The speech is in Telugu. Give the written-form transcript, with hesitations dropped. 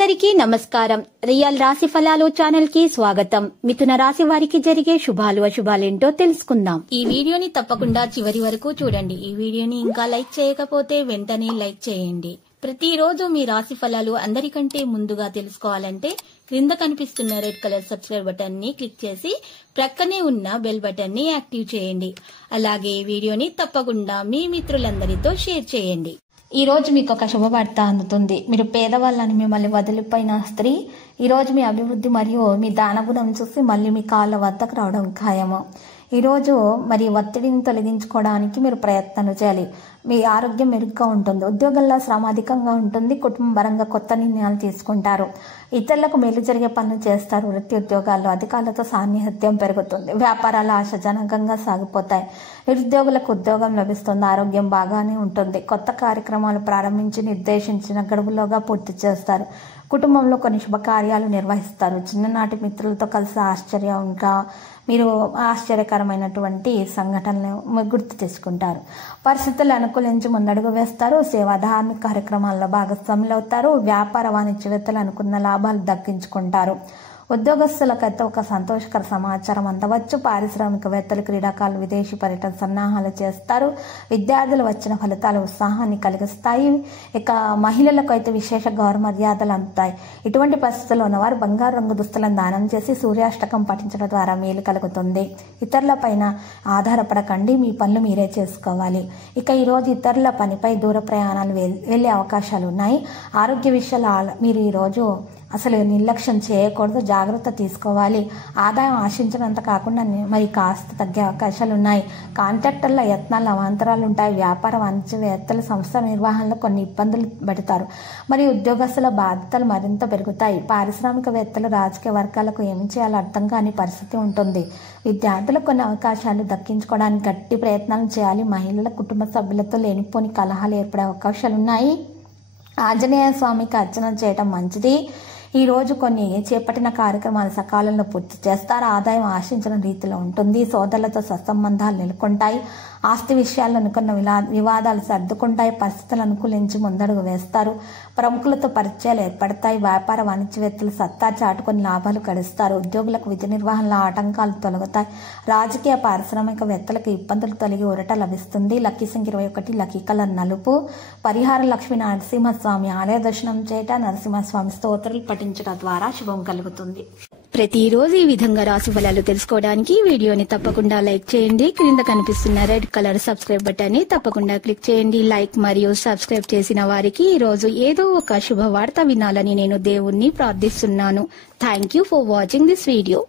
అందరికీ నమస్కారం. రియల్ రాశి ఫలాలు ఛానల్ కి స్వాగతం. మిథున రాశి వారికి జరిగే శుభాలు అశుభాలేంటో తెలుసుకుందాం. ఈ వీడియోని తప్పకుండా చివరి వరకు చూడండి. ఈ వీడియోని ఇంకా లైక్ చేయకపోతే వెంటనే లైక్ చేయండి. ప్రతిరోజు మీ రాశి ఫలాలు అందరికంటే ముందుగా తెలుసుకోవాలంటే క్రింద కనిపిస్తున్న రెడ్ కలర్ సబ్స్క్రైబ్ బటన్ ని క్లిక్ చేసి ప్రక్కనే ఉన్న బెల్ బటన్ ని యాక్టివ్ చేయండి. అలాగే ఈ వీడియోని తప్పకుండా మీ మిత్రులందరితో షేర్ చేయండి. ఈ రోజు మీకు ఒక శుభవార్త అందుతుంది. మీరు పేదవాళ్ళని మిమ్మల్ని వదిలిపోయిన స్త్రీ ఈ రోజు మీ అభివృద్ధి మరియు మీ దానగుణం చూసి మళ్ళీ మీ కాళ్ళ వద్దకు రావడం ఖాయము. ఈరోజు మరి ఒత్తిడిని తొలగించుకోవడానికి మీరు ప్రయత్నాలు చేయాలి. మీ ఆరోగ్యం మెరుగ్గా ఉంటుంది. ఉద్యోగంలో శ్రమ అధికంగా ఉంటుంది. కుటుంబ పరంగా కొత్త నిర్ణయాలు తీసుకుంటారు. ఇతరులకు మేలు జరిగే పనులు చేస్తారు. వృత్తి ఉద్యోగాల్లో అధికారులతో సాన్నిహిత్యం పెరుగుతుంది. వ్యాపారాలు ఆశాజనకంగా సాగిపోతాయి. నిరుద్యోగులకు ఉద్యోగం లభిస్తుంది. ఆరోగ్యం బాగానే ఉంటుంది. కొత్త కార్యక్రమాలు ప్రారంభించి నిర్దేశించిన గడువులోగా పూర్తి చేస్తారు. కుటుంబంలో కొన్ని శుభకార్యాలు నిర్వహిస్తారు. చిన్ననాటి మిత్రులతో కలిసి మీరు ఆశ్చర్యకరమైనటువంటి సంఘటనలు గుర్తు తెచ్చుకుంటారు. పరిస్థితులు అనుకూలించి ముందడుగు వేస్తారు. సేవా ధార్మిక కార్యక్రమాల్లో భాగస్వాములు అవుతారు. వ్యాపార వాణిజ్యవేత్తలు అనుకున్న లాభాలు దక్కించుకుంటారు. ఉద్యోగస్తులకైతే ఒక సంతోషకర సమాచారం అందవచ్చు. పారిశ్రామికవేత్తలు క్రీడాకారులు విదేశీ పర్యటన సన్నాహాలు చేస్తారు. విద్యార్థులు వచ్చిన ఫలితాలు ఉత్సాహాన్ని కలిగిస్తాయి. ఇక మహిళలకు అయితే విశేష గౌరవ మర్యాదలు అందుతాయి. ఇటువంటి పరిస్థితుల్లో ఉన్నవారు బంగారు రంగు దుస్తులను దానం చేసి సూర్యాష్టకం పఠించడం ద్వారా మేలు కలుగుతుంది. ఇతరుల పైన ఆధారపడకండి. మీ పనులు మీరే చేసుకోవాలి. ఇక ఈరోజు ఇతరుల పనిపై దూర ప్రయాణాలు వెళ్లే అవకాశాలు ఉన్నాయి. ఆరోగ్య విషయాలు మీరు ఈరోజు అసలు నిర్లక్ష్యం చేయకూడదు. జాగ్రత్త తీసుకోవాలి. ఆదాయం ఆశించినంత కాకుండా మరి కాస్త తగ్గే అవకాశాలు ఉన్నాయి. కాంట్రాక్టర్ల యత్నాలు అవాంతరాలు ఉంటాయి. వ్యాపార వాణిజ్యవేత్తల సంస్థ నిర్వహణలో కొన్ని ఇబ్బందులు పడతారు. మరి ఉద్యోగస్తుల బాధ్యతలు మరింత పెరుగుతాయి. పారిశ్రామికవేత్తలు రాజకీయ వర్గాలకు ఏమి చేయాలో అర్థం కాని పరిస్థితి ఉంటుంది. విద్యార్థులకు కొన్ని అవకాశాలు దక్కించుకోవడానికి గట్టి ప్రయత్నాలు చేయాలి. మహిళల కుటుంబ సభ్యులతో లేనిపోని కలహాలు ఏర్పడే అవకాశాలు ఉన్నాయి. ఆంజనేయ స్వామికి అర్చన చేయడం మంచిది. ఈ రోజు కొన్ని చేపట్టిన కార్యక్రమాలు సకాలంలో పూర్తి చేస్తారు. ఆదాయం ఆశించిన రీతిలో ఉంటుంది. సోదరులతో సత్సంబంధాలు నెలకొంటాయి. ఆస్తి విషయాల్లో అనుకున్న వివాదాలు సర్దుకుంటాయి. పరిస్థితులు అనుకూలించి ముందడుగు వేస్తారు. ప్రముఖులతో పరిచయాలు ఏర్పడతాయి. వ్యాపార వాణిజ్యవేత్తలు సత్తా చాటుకొని లాభాలు గడిస్తారు. ఉద్యోగులకు విధి నిర్వహణలో ఆటంకాలు తొలగుతాయి. రాజకీయ పారిశ్రామికవేత్తలకు ఇబ్బందులు తొలగి ఊరట లభిస్తుంది. లక్కీ సంఖ్య 21, లక్కీ కలర్ నలుపు. పరిహార లక్ష్మీ నరసింహస్వామి ఆలయ దర్శనం చేయట, నరసింహస్వామి స్తోత్రాలు పఠించడం ద్వారా శుభం కలుగుతుంది. ప్రతిరోజు ఈ విధంగా రాశి ఫలాలు తెలుసుకోవడానికి వీడియోని తప్పకుండా లైక్ చేయండి. క్రింద కనిపిస్తున్న రెడ్ కలర్ సబ్స్క్రైబ్ బటన్ ని తప్పకుండా క్లిక్ చేయండి. లైక్ మరియు సబ్స్క్రైబ్ చేసిన వారికి ఈ రోజు ఏదో ఒక శుభవార్త వినాలని నేను దేవుణ్ణి ప్రార్థిస్తున్నాను. Thank you for watching this video.